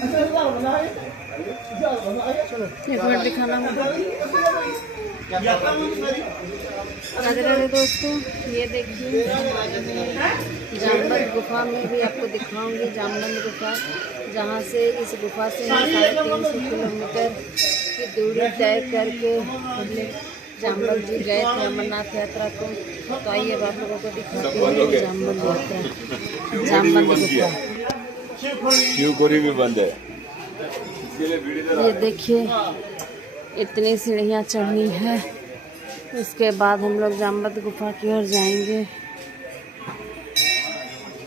एक मिनट दिखाना होगा। अरे दोस्तों, ये देखिए जामबंद गुफा में भी आपको दिखाऊंगी। जामबंद गुफा, जहाँ से इस गुफा से 350 किलोमीटर की दूरी तय करके हमने जामबंद जी गए थे अमरनाथ यात्रा को। तो आइए अब आप लोगों को दिखाते हैं जामबंद यात्रा, जामबंद गुफा। शिवपुरी भी बंद है। ये देखिए इतनी सीढ़ियाँ चढ़नी है, उसके बाद हम लोग जामबंद गुफा की ओर जाएंगे।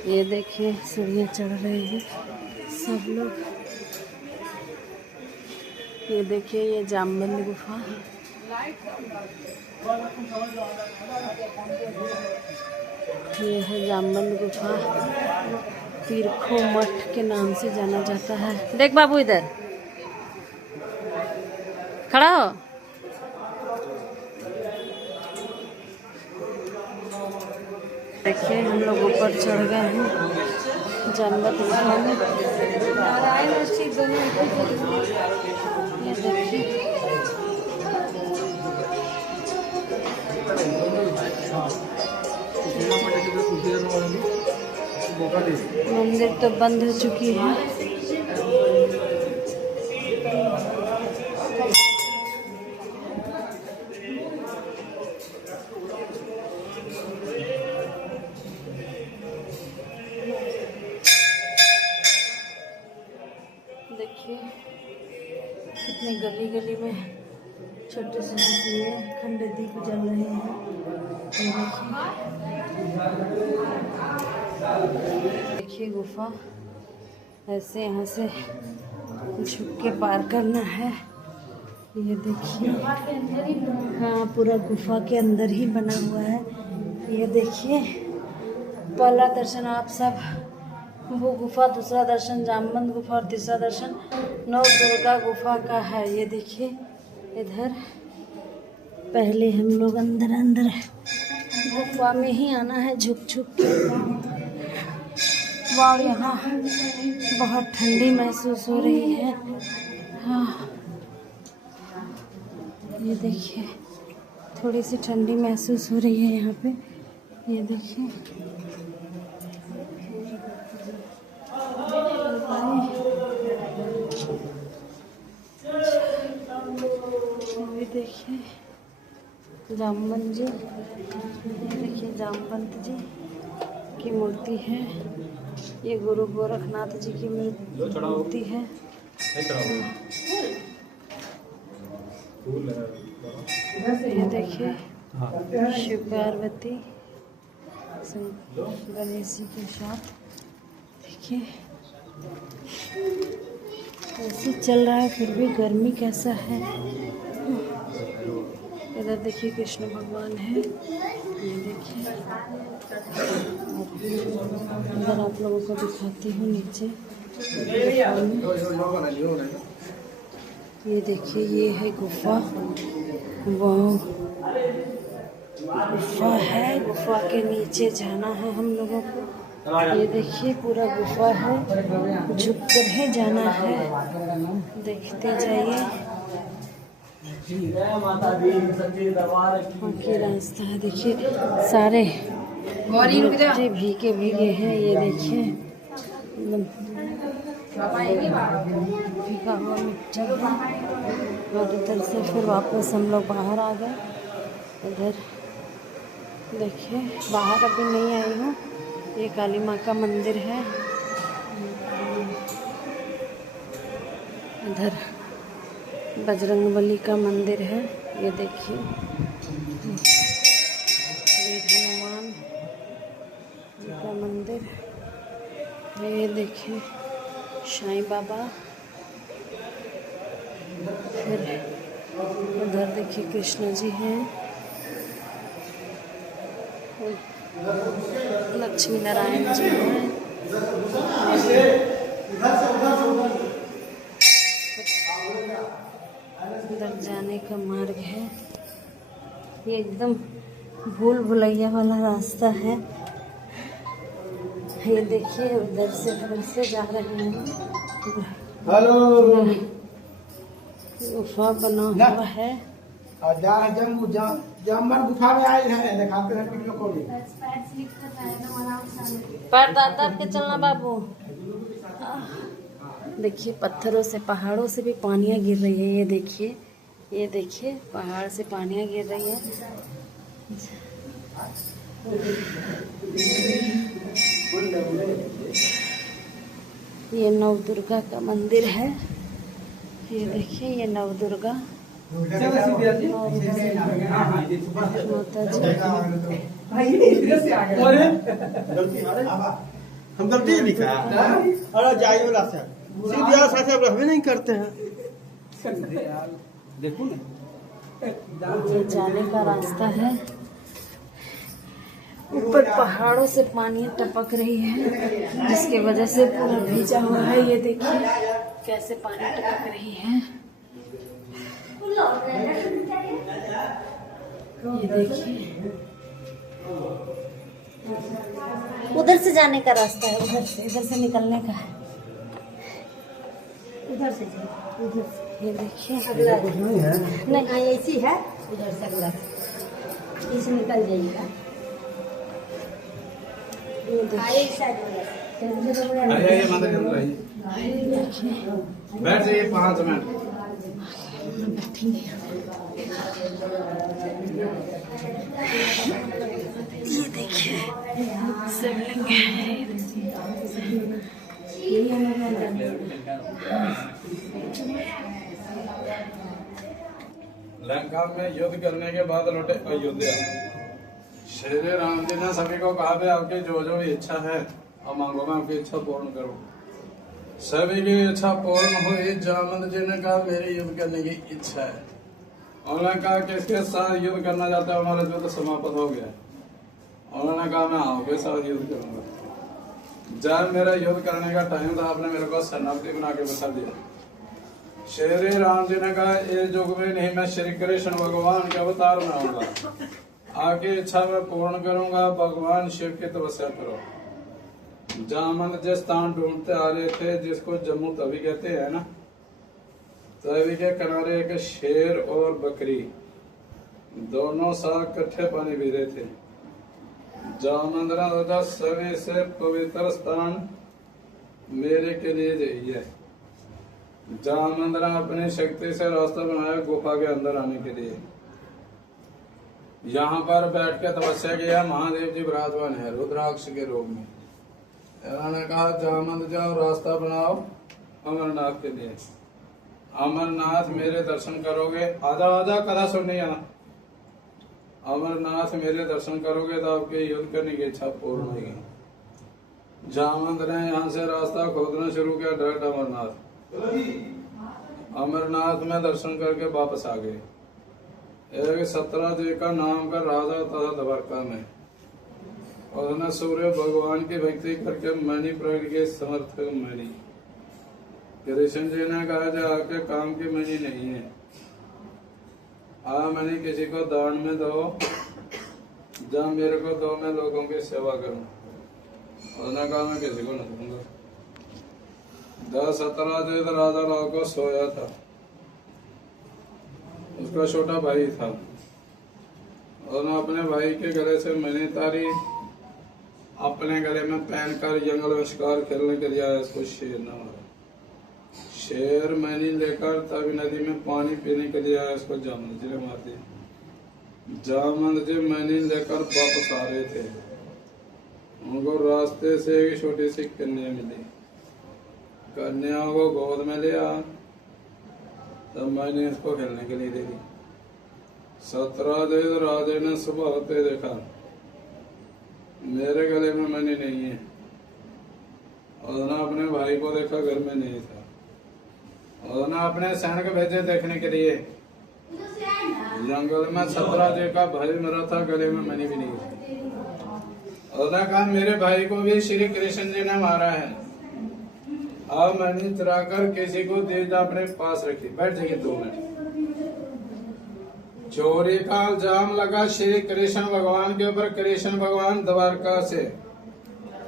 ये देखिए सीढ़ियाँ चढ़ रहे हैं सब लोग। ये देखिए ये जामबंद गुफा। ये है जामबंद गुफा, तीरखो मठ के नाम से जाना जाता है। देख बाबू इधर खड़ा हो। देखिए हम लोग ऊपर चढ़ गए हैं जामबंद गुफा में। ये देखिए मंदिर तो बंद हो चुकी है। देखिए कितने गली गली में छोटे से खंडे दीप जल रहे हैं। देखिए गुफा ऐसे यहाँ से झुक के पार करना है। ये देखिए हाँ पूरा गुफा के अंदर ही बना हुआ है। ये देखिए पहला दर्शन आप सब वो गुफा, दूसरा दर्शन जामबंद गुफा और तीसरा दर्शन नवदुर्गा गुफा का है। ये देखिए इधर पहले हम लोग अंदर अंदर गुफा में ही आना है झुक झुक के। वाह यहाँ बहुत ठंडी महसूस हो रही है। हाँ ये देखिए थोड़ी सी ठंडी महसूस हो रही है यहाँ पे। ये देखिए अभी देखिए जामबंद जी, देखिए जामबंद जी की मूर्ति है। ये गुरु गोरखनाथ जी की मूर्ति है। ये देखिए शिव पार्वती गणेश जी के साथ। देखिए ऐसे चल रहा है, फिर भी गर्मी कैसा है। इधर देखिए कृष्ण भगवान है। ये देखिए इधर आप लोगों को दिखाती हूँ नीचे। ये देखिए ये है गुफा। वाह गुफा है, गुफा के नीचे जाना है हम लोगों को। ये देखिए पूरा गुफा है, झुक कर ही जाना है। देखते जाइए की रास्ता है। देखिए सारे बच्चे भीगे भीगे हैं। ये देखिए भीगा हुआ मिट्टी है। और इधर से फिर वापस हम लोग बाहर आ गए। इधर देखिए बाहर अभी नहीं आई हूँ। ये काली माँ का मंदिर है। इधर बजरंगबली का मंदिर है। ये देखिए ये हनुमान जी का मंदिर। ये देखिए साईं बाबा। फिर उधर देखिए कृष्ण जी हैं, लक्ष्मी नारायण जी हैं। इधर जाने का मार्ग है। ये एकदम भूल भुलैया वाला रास्ता है। ये देखिए उधर से फिर से जा रहे हैं। हेलो गुफा बना हुआ है। जमन गुफा में आए हैं, दिखाते हैं वीडियो को भी। पैर दाब दाब के चलना बाबू। देखिए पत्थरों से, पहाड़ों से भी पानियाँ गिर रही है। ये देखिए, ये देखिए पहाड़ से पानियाँ गिर रही है। ये नवदुर्गा का मंदिर है। ये देखिए, ये नवदुर्गा माता जी। हम गलती लिखा है। अरे जाइए वाला से सीधे साथ रहबे नहीं करते हैं। देखो ना, ये जाने का रास्ता है। ऊपर पहाड़ों से पानी टपक रही है, जिसकी वजह से पूरा भीजा हुआ है। ये देखिए कैसे पानी टपक रही है। ये देखिए, उधर से जाने का रास्ता है। इधर से निकलने का है। उधर से उधर से। ये देखिए अगला नहीं है, नहीं ऐसी है। उधर से अगला इसे निकल जाइएगा। बैठ जाइए 5 मिनट। ये देखिए शिवलिंग है। लंका में युद्ध करने के बाद लौटे अयोध्या। श्री राम जी ने सभी को कहा भी आपकी जो जो इच्छा है अब मांगो, मैं आपकी इच्छा पूर्ण करूँ। सभी की इच्छा पूर्ण हुई। जामवंत जी ने कहा मेरी युद्ध करने की इच्छा है। उन्होंने कहा किसके साथ युद्ध करना चाहता है, हमारा युद्ध समाप्त हो गया। उन्होंने कहा मैं आपके साथ युद्ध करूंगा। जब मेरा युद्ध करने का टाइम था, आपने मेरे को सेनापति बना के बता दिया। श्री राम जी ने कहा इस युग में नहीं, मैं श्री कृष्ण भगवान के अवतार में आऊंगा। आपकी इच्छा मैं पूर्ण करूंगा। भगवान शिव की तपस्या करो। जामवंत जिस स्थान ढूंढते आ रहे थे, जिसको जम्मू तवी कहते हैं ना, तवी के किनारे एक शेर और बकरी दोनों साथ इकट्ठे पानी पी रहे थे। जामवंत राजा सभी से पवित्र स्थान मेरे के लिए जाइए। जामवंत ने अपनी शक्ति से रास्ता बनाया गुफा के अंदर आने के लिए। यहाँ पर बैठ के तपस्या किया। महादेव जी विराजमान है रुद्राक्ष के रूप में। उन्होंने कहा जामवंत जाओ, रास्ता बनाओ अमरनाथ के लिए। अमरनाथ मेरे दर्शन करोगे, आजा आजा कदा सुननी आना। अमरनाथ मेरे दर्शन करोगे तो आपके युद्ध करने की इच्छा पूर्ण होगी। जामवंत ने यहाँ से रास्ता खोदना शुरू किया डायरेक्ट अमरनाथ। अमरनाथ में दर्शन करके वापस आ गए। एक 17 जी का नाम का राजा था द्वारका में। उसने सूर्य भगवान की भक्ति करके मणि प्रकट के समर्थक मणि। कृष्ण जी ने कहा जो आपके काम की मणि नहीं है, मणि किसी को दान में दो, जब मेरे को दो मैं लोगों की सेवा करूं। उसने कहा मैं किसी को नहीं दूंगा। 17 जी राजा राव को सोया था। उसका छोटा भाई था। उसने अपने भाई के गले से मणि तारी, अपने गले में पहनकर जंगल में शिकार खेलने के लिए आया। इसको शेर न मारा। शेर मणि लेकर तभी नदी में पानी पीने के लिए आया। इसको जामवंत जी ने मार दिया। जामवंत जी मणि लेकर वापस आ रहे थे। उनको रास्ते से एक छोटी सी कन्या मिली। कन्या को गोद में लिया, तब मैंने इसको खेलने के लिए दे दी। 17 दिन राजा ने सुबह होते देखा मेरे गले में मणि नहीं है। और अपने भाई को देखा, घर में नहीं था। और अपने सैनिक भेजे देखने के लिए। जंगल में 17 जी का भाई मरा था, गले में मणि भी नहीं थी। और कहा मेरे भाई को भी श्री कृष्ण जी ने मारा है। अब मणि चुरा कर किसी को दे अपने पास रखी। बैठ जाइए 2 मिनट। चोरी का इल्जाम लगा श्री कृष्ण भगवान के ऊपर। कृष्ण भगवान द्वारका से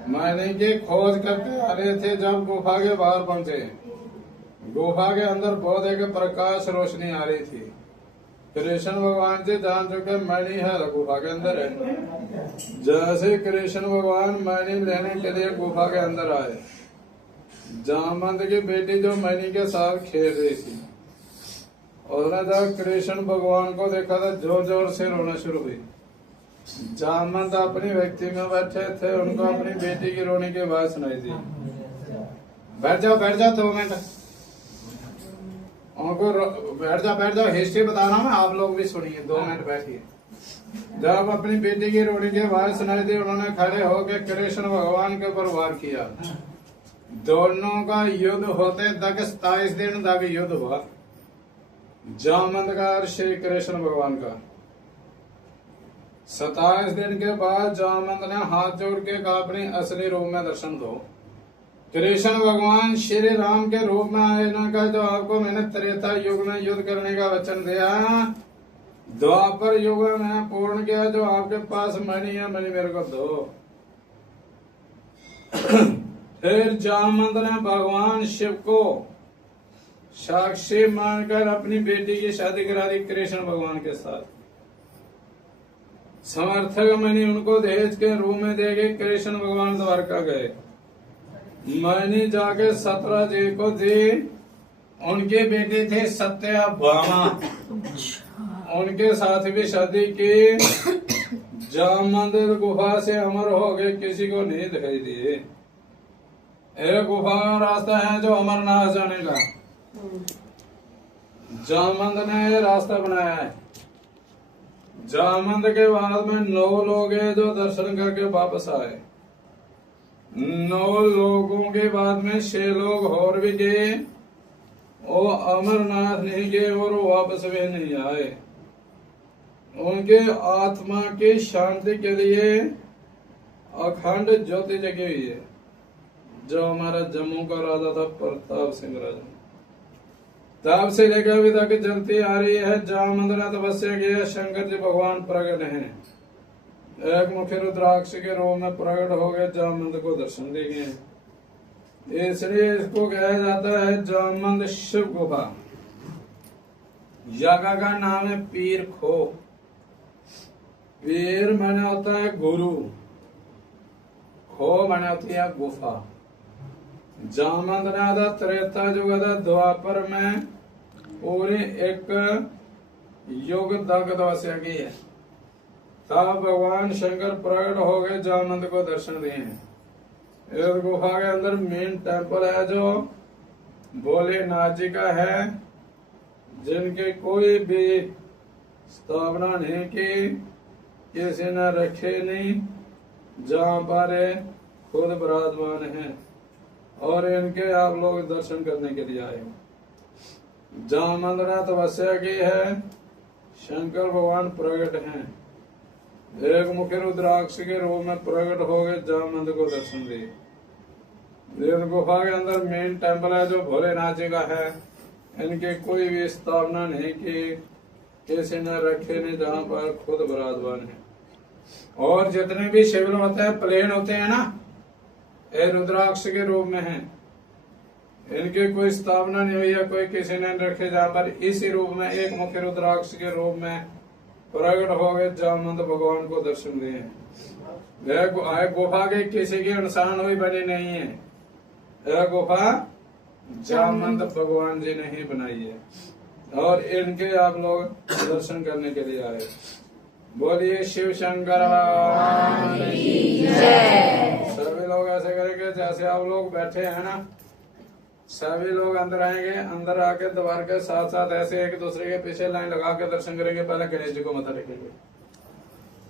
मणि की खोज करके आ रहे थे। जब गुफा के बाहर पहुंचे गुफा के अंदर बहुत एक प्रकाश रोशनी आ रही थी। कृष्ण भगवान जी जान चुके मणि है गुफा के अंदर है। जैसे कृष्ण भगवान मणि लेने के लिए गुफा के अंदर आए, जामवंत की बेटी जो मणि के साथ खेल रही थी, उसने जब कृष्ण भगवान को देखा था जोर जोर से रोना शुरू हुई। जामवंत अपनी व्यक्ति में बैठे थे, उनको अपनी बेटी की रोने की आवाज सुनाई दी। बैठ जाओ 2 मिनट, उनको बैठ जाओ, हिस्ट्री बता रहा हूँ मैं, आप लोग भी सुनिए, 2 मिनट बैठिए। जब अपनी बेटी की रोने की आवाज सुनाई दी, उन्होंने खड़े होकर कृष्ण भगवान के ऊपर वार किया। दोनों का युद्ध होते तक 27 दिन तक युद्ध हुआ। जामवंत का और श्री कृष्ण भगवान का। 27 दिन के बाद जामवंत ने हाथ जोड़ के कहा अपने असली रूप में दर्शन दो। कृष्ण भगवान श्री राम के रूप में आए ना, का जो आपको मैंने त्रेता युग में युद्ध करने का वचन दिया, द्वापर युग में पूर्ण किया। जो आपके पास मणि है, मणि मेरे को दो। फिर जामवंत ने भगवान शिव को साक्षी मानकर अपनी बेटी की शादी करा दी कृष्ण भगवान के साथ। समर्थक मणि उनको दहेज के रूप में दे गए। कृष्ण भगवान द्वारका गए, मणि जाके 17 जी को दी। उनके बेटे थे सत्यभामा, उनके साथ भी शादी की। जामवंत गुफा से अमर हो गए, किसी को नहीं दिखाई दिए। एक गुफा का रास्ता है जो अमरनाथ जाने का, जामवंत ने ये रास्ता बनाया है। जामवंत के बाद में 9 लोग हैं जो दर्शन करके वापस आए। 9 लोगों के बाद में 6 लोग और भी गए, वो अमरनाथ नहीं गए और वो वापस भी नहीं आए। उनके आत्मा की शांति के लिए अखंड ज्योति जगी हुई है। जो हमारा जम्मू का राजा था प्रताप सिंह राजा, तब से लेकर अभी तक जलती आ रही है। जामवंत ने तपस्या की है, शंकर जी भगवान प्रकट हैं। एक मुख्य रुद्राक्ष के रूप में प्रकट हो गए, जामवंत को दर्शन दे गए। इसलिए इसको कहा जाता है जामवंत शिव गुफा। जगह का नाम है पीर खो। पीर माने होता है गुरु, खो माने होती है गुफा। जामवंत ने आधा त्रेता युग था, द्वापर में पूरी एक युग तक तपस्या की है। तब भगवान शंकर प्रकट हो गए, जामवंत को दर्शन दिए हैं। इस गुफा के अंदर मेन टेम्पल है जो भोलेनाथ जी का है, जिनकी कोई भी स्थापना नहीं की, किसी ने रखे नहीं, जहाँ पर खुद विराजमान है और इनके आप लोग दर्शन करने के लिए आए। जामवंत ने तपस्या की है, शंकर भगवान प्रकट हैं। एक मुख्य रुद्राक्ष के रूप में प्रकट हो गए, जामवंत को दर्शन दिए। इस गुफा के अंदर मेन टेम्पल है जो भोलेनाथ जी का है। इनकी कोई भी स्थापना नहीं की, किसी ने रखे नहीं, जहाँ पर खुद विराजमान है। और जितने भी शिविर होते हैं, प्लेन होते हैं ना, ये रुद्राक्ष के रूप में है। इनकी कोई स्थापना नहीं हुई है, कोई किसी ने रखे, जहाँ पर इसी रूप में एक मुख्य रुद्राक्ष के रूप में प्रकट हो गए, जामवंत भगवान को दर्शन दिए। यह गुफा के किसी की इंसान हुई बनी नहीं है। यह गुफा जामवंत भगवान जी ने ही बनाई है और इनके आप लोग दर्शन करने के लिए आए। बोलिए शिव शंकर भगवान की जय। सभी लोग ऐसे करेंगे जैसे आप लोग बैठे हैं ना, सभी लोग अंदर आएंगे। अंदर आके द्वार के साथ साथ ऐसे एक दूसरे के पीछे लाइन लगा के दर्शन करेंगे। पहले गणेश जी को माथा टेकेंगे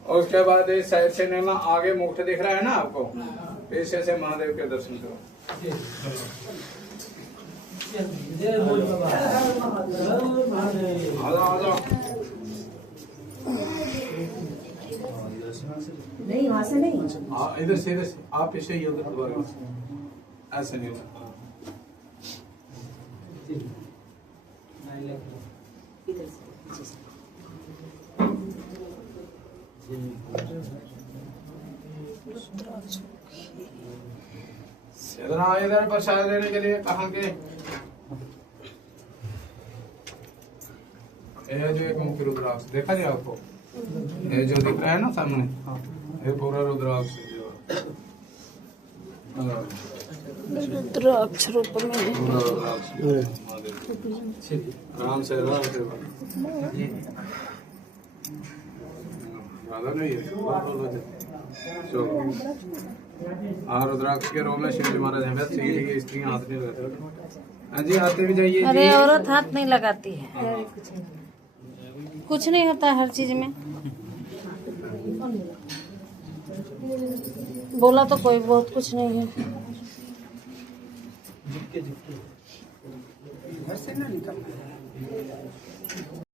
और उसके बाद इस साइड से नेमा आगे मुकुट दिख रहा है ना आपको, पीछे से महादेव के दर्शन करो। आ जाओ। नहीं, वहां से नहीं, इधर से आप पीछे ही उधर दोबारा ऐसे नहीं होता। इधर प्रसाद लेने के लिए कहाँ के ये जो एक मुख्य रुद्राक्ष देखा नहीं आपको, ये जो दिख रहा है ना सामने, ये पूरा रुद्राक्ष है जो रुद्राक्ष रूप में है। पूरा रुद्राक्ष आराम से आराम से ज्यादा नहीं है। चलो हाँ, रुद्राक्ष के रूप में शिवजी महाराज हैं। सीढ़ी की स्त्री हाथ नहीं लगाते। हाँ जी, आते भी जाइए। अरे औरत हाथ नहीं लगाती है, कुछ नहीं होता हर चीज में। बोला तो कोई बहुत कुछ नहीं है। घर से ना निकल